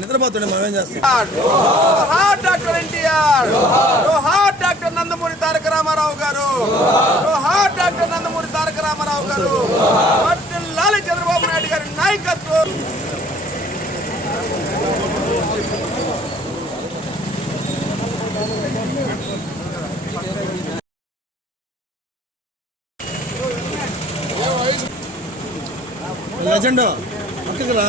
నిద్రపోతుండే మనం ఏం చేస్తాం. డాక్టర్ ఎన్టీఆర్, డాక్టర్ నందమూరి తారక రామారావు గారు, డాక్టర్ నందమూరి తారక రామారావు గారు, వర్ధిల్లాలి చంద్రబాబు నాయుడు గారి నాయకత్వం. లెజెండ్ పక్కకు రా.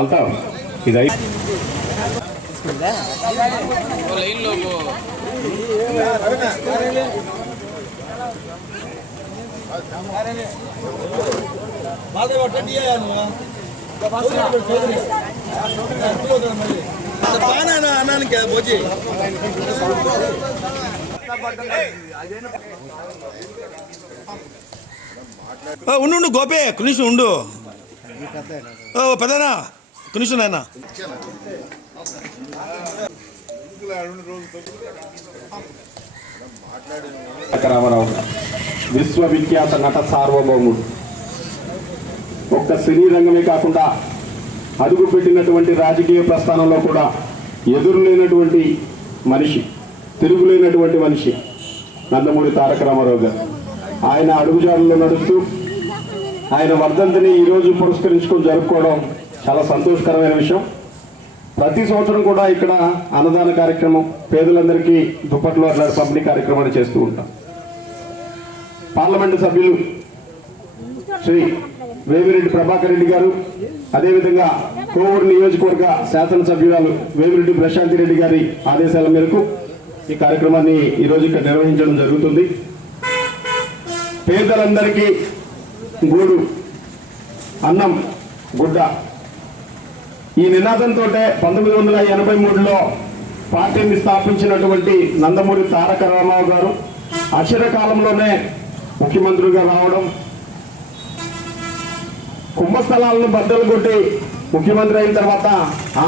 అంతా ఇది అన్నానికి భోజీ ఉండు గోపే కనీసం ఉండు. పెద్దనా కనీసం నాయన రామారావు విశ్వవిఖ్యాత నట సార్వభౌముడు. ఒక్క సినీ రంగమే కాకుండా అడుగు పెట్టినటువంటి రాజకీయ ప్రస్థానంలో కూడా ఎదురులేనటువంటి మనిషి, తిరుగులేనటువంటి మనిషి నందమూరి తారక రామారావు గారు. ఆయన అడుగుజాడల్లో నడుస్తూ ఆయన వర్ధంతిని ఈరోజు పురస్కరించుకొని జరుపుకోవడం చాలా సంతోషకరమైన విషయం. ప్రతి సంవత్సరం కూడా ఇక్కడ అన్నదాన కార్యక్రమం, పేదలందరికీ దుప్పట్లు అట్లా పంపిణీ కార్యక్రమాన్ని చేస్తూ ఉంటాం. పార్లమెంటు సభ్యులు శ్రీ వేమిరెడ్డి ప్రభాకర్ రెడ్డి గారు, అదేవిధంగా కోవూరు నియోజకవర్గ శాసనసభ్యురాలు వేమిరెడ్డి ప్రశాంతి రెడ్డి గారి ఆదేశాల మేరకు ఈ కార్యక్రమాన్ని ఈరోజు ఇక్కడ నిర్వహించడం జరుగుతుంది. పేదలందరికీ గూడు, అన్నం, గుడ్డ ఈ నినాదంతో 1983లో పార్టీని స్థాపించినటువంటి నందమూరి తారక రామారావు గారు అక్షరకాలంలోనే ముఖ్యమంత్రిగా రావడం, కుంభస్థలాలను బద్దలు కొట్టి ముఖ్యమంత్రి అయిన తర్వాత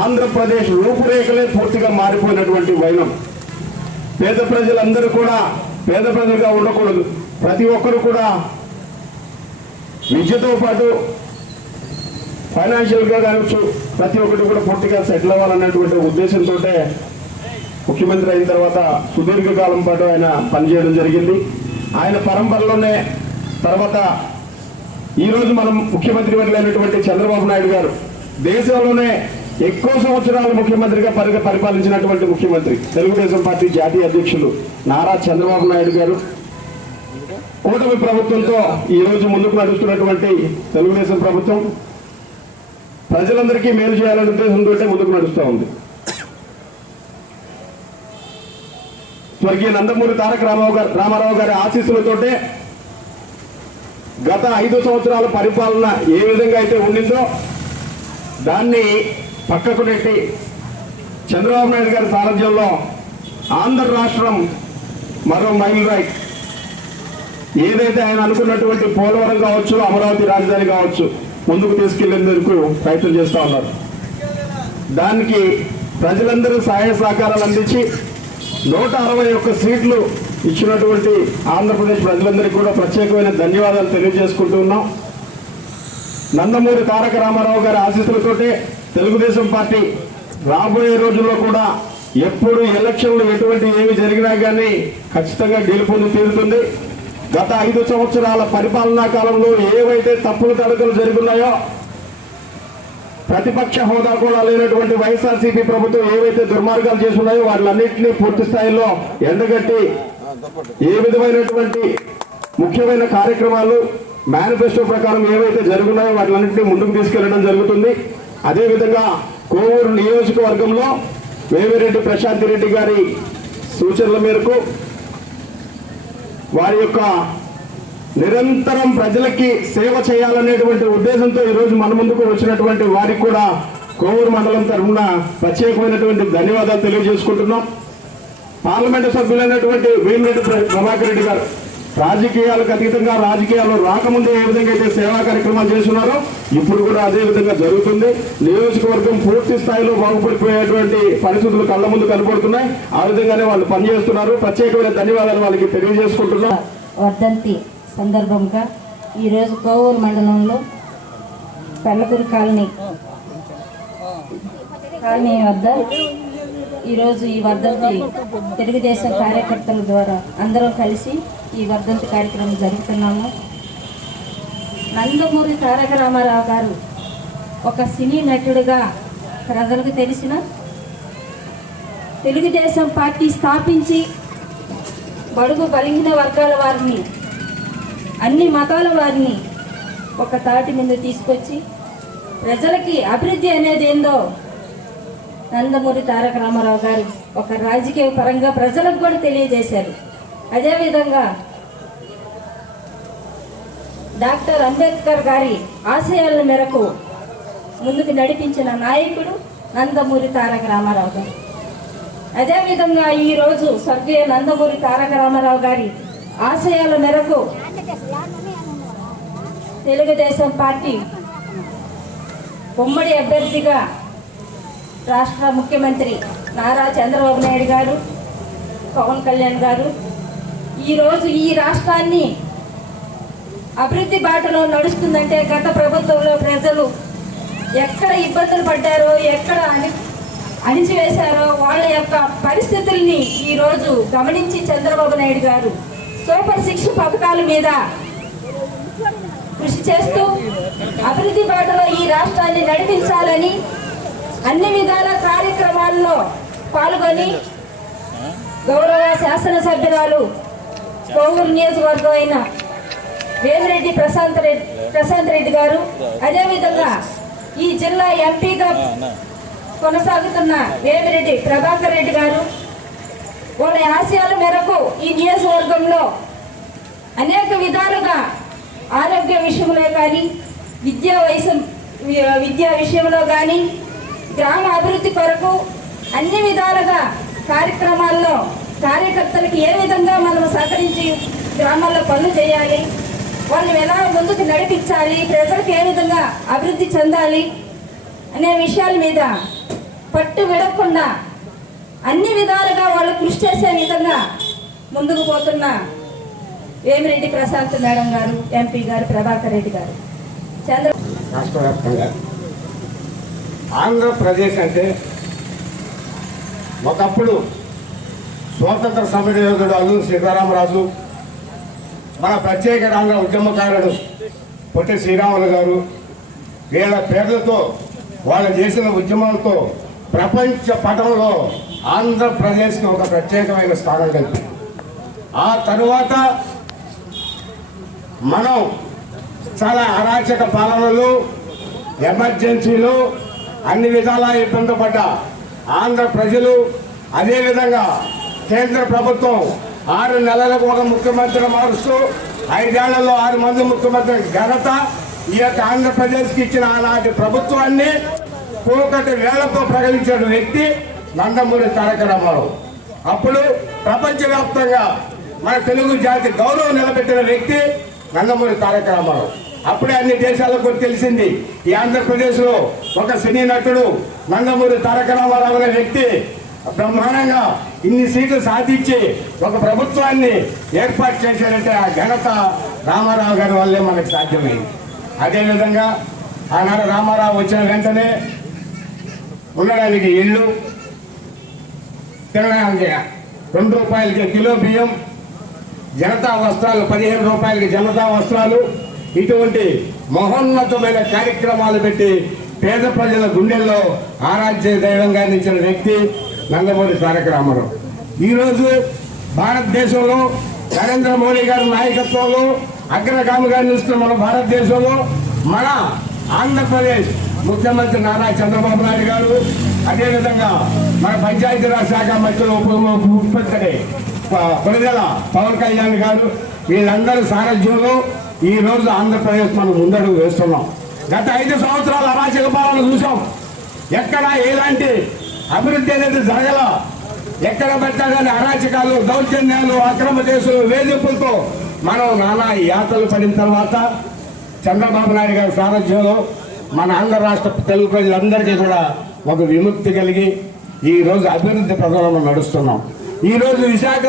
ఆంధ్రప్రదేశ్ రూపురేఖలే పూర్తిగా మారిపోయినటువంటి వైనం. పేద ప్రజలందరూ కూడా పేద ప్రజలుగా ఉండకూడదు, ప్రతి ఒక్కరు కూడా విద్యతో పాటు ఫైనాన్షియల్గా కావచ్చు ప్రతి ఒక్కటి కూడా పూర్తిగా సెటిల్ అవ్వాలన్నటువంటి ఉద్దేశంతో ముఖ్యమంత్రి అయిన తర్వాత సుదీర్ఘకాలం పాటు ఆయన పనిచేయడం జరిగింది. ఆయన పరంపరలోనే తర్వాత ఈరోజు మనం ముఖ్యమంత్రి వర్యులైనటువంటి చంద్రబాబు నాయుడు గారు దేశంలోనే ఎక్కువ సంవత్సరాలు ముఖ్యమంత్రిగా పరిపాలించినటువంటి ముఖ్యమంత్రి తెలుగుదేశం పార్టీ జాతీయ అధ్యక్షులు నారా చంద్రబాబు నాయుడు గారు కూటమి ప్రభుత్వంతో ఈరోజు ముందుకు నడుస్తున్నటువంటి తెలుగుదేశం ప్రభుత్వం ప్రజలందరికీ మేలు చేయాలనే ఉద్దేశంతో ముందుకు నడుస్తూ ఉంది. స్వర్గీయ నందమూరి తారక రామారావు గారి ఆశీస్సులతోటే గత 5 సంవత్సరాల పరిపాలన ఏ విధంగా అయితే ఉండిందో దాన్ని పక్కకు నెట్టి చంద్రబాబు నాయుడు గారి సారథ్యంలో ఆంధ్ర రాష్ట్రం మరో మైల్ రాయి ఏదైతే ఆయన అనుకున్నటువంటి పోలవరం కావచ్చు, అమరావతి రాజధాని కావచ్చు ముందుకు తీసుకెళ్లేందుకు ప్రయత్నం చేస్తూ ఉన్నారు. దానికి ప్రజలందరూ సహాయ సహకారాలు అందించి 161 సీట్లు ఇచ్చినటువంటి ఆంధ్రప్రదేశ్ ప్రజలందరికీ కూడా ప్రత్యేకమైన ధన్యవాదాలు తెలియజేసుకుంటూ ఉన్నాం. నందమూరి తారక రామారావు గారి ఆశీస్సులతోటే తెలుగుదేశం పార్టీ రాబోయే రోజుల్లో కూడా ఎప్పుడు ఎలక్షన్లు ఎటువంటి ఏమి జరిగినా కానీ ఖచ్చితంగా గెలుపొంది తీరుతుంది. గత 5 సంవత్సరాల పరిపాలనా కాలంలో ఏవైతే తప్పులు తడకలు జరుగుతున్నాయో ప్రతిపక్ష హోదా కూడా లేనటువంటి వైఎస్ఆర్సీపీ ప్రభుత్వం ఏవైతే దుర్మార్గాలు చేస్తున్నాయో వాటిలన్నింటినీ పూర్తి స్థాయిలో ఎండగట్టి ఏ విధమైనటువంటి ముఖ్యమైన కార్యక్రమాలు మేనిఫెస్టో ప్రకారం ఏవైతే జరుగుతున్నాయో వాటిలన్నింటినీ ముందుకు తీసుకెళ్లడం జరుగుతుంది. అదేవిధంగా కోవూరు నియోజకవర్గంలో వేమిరెడ్డి ప్రశాంతి రెడ్డి గారి సూచనల మేరకు వారి యొక్క నిరంతరం ప్రజలకి సేవ చేయాలనేటువంటి ఉద్దేశంతో ఈరోజు మన ముందుకు వచ్చినటువంటి వారికి కూడా కోవూరు మండలం తరఫున ప్రత్యేకమైనటువంటి ధన్యవాదాలు తెలియజేసుకుంటున్నాం. పార్లమెంటు సభ్యులైనటువంటి వేమిరెడ్డి ప్రభాకర్ రెడ్డి గారు రాజకీయాలకు అతీతంగా రాజకీయాలు రాకముందే ఏ విధంగా అయితే సేవా కార్యక్రమాలు చేస్తున్నారో ఇప్పుడు కూడా అదే విధంగా జరుగుతుంది. నియోజకవర్గం పూర్తి స్థాయిలో బాగుపడిపోయేటువంటి పరిస్థితులు కళ్ళ ముందు కనబడుతున్నాయి. ఆ విధంగానే వాళ్ళు పనిచేస్తున్నారు. ప్రత్యేకమైన ధన్యవాదాలు వాళ్ళకి తెలియజేసుకుంటున్నాం. వర్ధంతి సందర్భంగా ఈరోజు కోవూరు మండలంలో పెళ్ళకూరు కాలనీ వద్ద ఈరోజు ఈ వర్ధంతి తెలుగుదేశం కార్యకర్తల ద్వారా అందరం కలిసి ఈ వర్ధంతి కార్యక్రమం జరుపుతున్నాము. నందమూరి తారక రామారావు గారు ఒక సినీ నటుడుగా ప్రజలకు తెలిసిన, తెలుగుదేశం పార్టీ స్థాపించి బడుగు బలహీన వర్గాల వారిని, అన్ని మతాల వారిని ఒక తాటి మీద తీసుకొచ్చి ప్రజలకి అభివృద్ధి అనేది ఏందో నందమూరి తారక రామారావు గారు ఒక రాజకీయ పరంగా ప్రజలకు కూడా తెలియజేశారు. అదేవిధంగా డాక్టర్ అంబేద్కర్ గారి ఆశయాల మేరకు ముందుకు నడిపించిన నాయకుడు నందమూరి తారక రామారావు గారు. అదేవిధంగా ఈరోజు స్వర్గీయ నందమూరి తారక రామారావు గారి ఆశయాల మేరకు తెలుగుదేశం పార్టీ ఉమ్మడి అభ్యర్థిగా రాష్ట్ర ముఖ్యమంత్రి నారా చంద్రబాబు నాయుడు గారు, పవన్ కళ్యాణ్ గారు ఈరోజు ఈ రాష్ట్రాన్ని అభివృద్ధి బాటలో నడుస్తుందంటే గత ప్రభుత్వంలో ప్రజలు ఎక్కడ ఇబ్బందులు పడ్డారో, ఎక్కడ అణిచివేశారో వాళ్ళ యొక్క పరిస్థితుల్ని ఈరోజు గమనించి చంద్రబాబు నాయుడు గారు సూపర్ 6 పథకాల మీద కృషి చేస్తూ అభివృద్ధి బాటలో ఈ రాష్ట్రాన్ని నడిపించాలని అన్ని విధాల కార్యక్రమాల్లో పాల్గొని గౌరవ శాసనసభ్యురాలు కోవూరు నియోజకవర్గం అయిన వేమిరెడ్డి ప్రశాంత్ రెడ్డి గారు, అదేవిధంగా ఈ జిల్లా ఎంపీగా కొనసాగుతున్న వేమిరెడ్డి ప్రభాకర్ రెడ్డి గారు వాళ్ళ ఆశయాల మేరకు ఈ నియోజకవర్గంలో అనేక విధాలుగా ఆరోగ్య విషయంలో కానీ, విద్యా విషయంలో కానీ, గ్రామ అభివృద్ధి కొరకు అన్ని విధాలుగా కార్యక్రమాల్లో కార్యకర్తలకు ఏ విధంగా మనం సహకరించి గ్రామాల్లో పనులు చేయాలి, వాళ్ళని ఎలా ముందుకు నడిపించాలి, ప్రజలకు ఏ విధంగా అభివృద్ధి చెందాలి అనే విషయాల మీద పట్టు విడకుండా అన్ని విధాలుగా వాళ్ళు కృషి చేసే విధంగా ముందుకు పోతున్న వేమిరెడ్డి ప్రశాంత్ మేడం గారు, ఎంపీ గారు, ప్రభాకర్ రెడ్డి గారు. రాష్ట్ర వ్యాప్తంగా ఆంధ్రప్రదేశ్ అంటే ఒకప్పుడు స్వాతంత్ర సమరయోధుడు అల్లూరి సీతారామరాజు, మన ప్రత్యేక ఆంధ్ర ఉద్యమకారుడు పొట్టి శ్రీరాములు గారు, వీళ్ళ పేర్లతో వాళ్ళు చేసిన ఉద్యమాలతో ప్రపంచ పటంలో ఆంధ్రప్రదేశ్కి ఒక ప్రత్యేకమైన స్థానం కలిపింది. ఆ తరువాత మనం చాలా అరాచక పాలనలు, ఎమర్జెన్సీలు, అన్ని విధాలా ఇబ్బంది పడ్డ ఆంధ్ర ప్రజలు, అదేవిధంగా కేంద్ర ప్రభుత్వం 6 నెలలకు ఒక ముఖ్యమంత్రిని మారుస్తూ 5 ఏళ్లలో 6 మంది ముఖ్యమంత్రి ఘనత ఈ యొక్క ఆంధ్రప్రదేశ్కి ఇచ్చిన ఆనాటి ప్రభుత్వాన్ని పోకటి వేలతో ప్రకటించిన వ్యక్తి నందమూరి తారక రామారావు. అప్పుడు ప్రపంచవ్యాప్తంగా మన తెలుగు జాతి గౌరవం నిలబెట్టిన వ్యక్తి నందమూరి తారక రామారావు. అప్పుడే అన్ని దేశాలకు తెలిసింది ఈ ఆంధ్రప్రదేశ్లో ఒక సినీ నటుడు నందమూరి తారక రామారావు అనే వ్యక్తి బ్రహ్మాండంగా ఇన్ని సీట్లు సాధించి ఒక ప్రభుత్వాన్ని ఏర్పాటు చేశారంటే ఆ ఘనత రామారావు గారి వల్లే మనకు సాధ్యమైంది. అదేవిధంగా ఆనాడు రామారావు వచ్చిన వెంటనే ఉండడానికి ఇళ్ళు, తినడానికి 2 రూపాయలకి కిలో బియ్యం, జనతా వస్త్రాలు 15 రూపాయలకి జనతా వస్త్రాలు, ఇటువంటి మహోన్నతమైన కార్యక్రమాలు పెట్టి పేద ప్రజల గుండెల్లో ఆరాధ్య దైవంగా నిలిచిన వ్యక్తి నందమూరి తారక రామారావు. ఈరోజు భారతదేశంలో నరేంద్ర మోడీ గారి నాయకత్వంలో అగ్రగామిగా నిలుస్తున్న మన భారతదేశంలో మన ఆంధ్రప్రదేశ్ ముఖ్యమంత్రి నారా చంద్రబాబు నాయుడు గారు, అదేవిధంగా మన పంచాయతీరాజ్ శాఖ మంత్రులు ముఖ్యమంత్రి కొరదెల పవన్ కళ్యాణ్ గారు, వీళ్ళందరి సారథ్యంలో ఈ రోజు ఆంధ్రప్రదేశ్ మనం ముందడుగు వేస్తున్నాం. గత 5 సంవత్సరాల అరాచక పాలన చూసాం. ఎక్కడ ఎలాంటి అభివృద్ధి అనేది జరగల. ఎక్కడ పెట్టగానే అరాచకాలు, దౌర్జన్యాలు, అక్రమ కేసులు, వేధింపులతో మనం నానా యాతలు పడిన తర్వాత చంద్రబాబు నాయుడు గారి సారథ్యంలో మన ఆంధ్ర రాష్ట్ర తెలుగు ప్రజలందరికీ కూడా ఒక విముక్తి కలిగి ఈరోజు అభివృద్ధి పథంలో నడుస్తున్నాం. ఈరోజు విశాఖ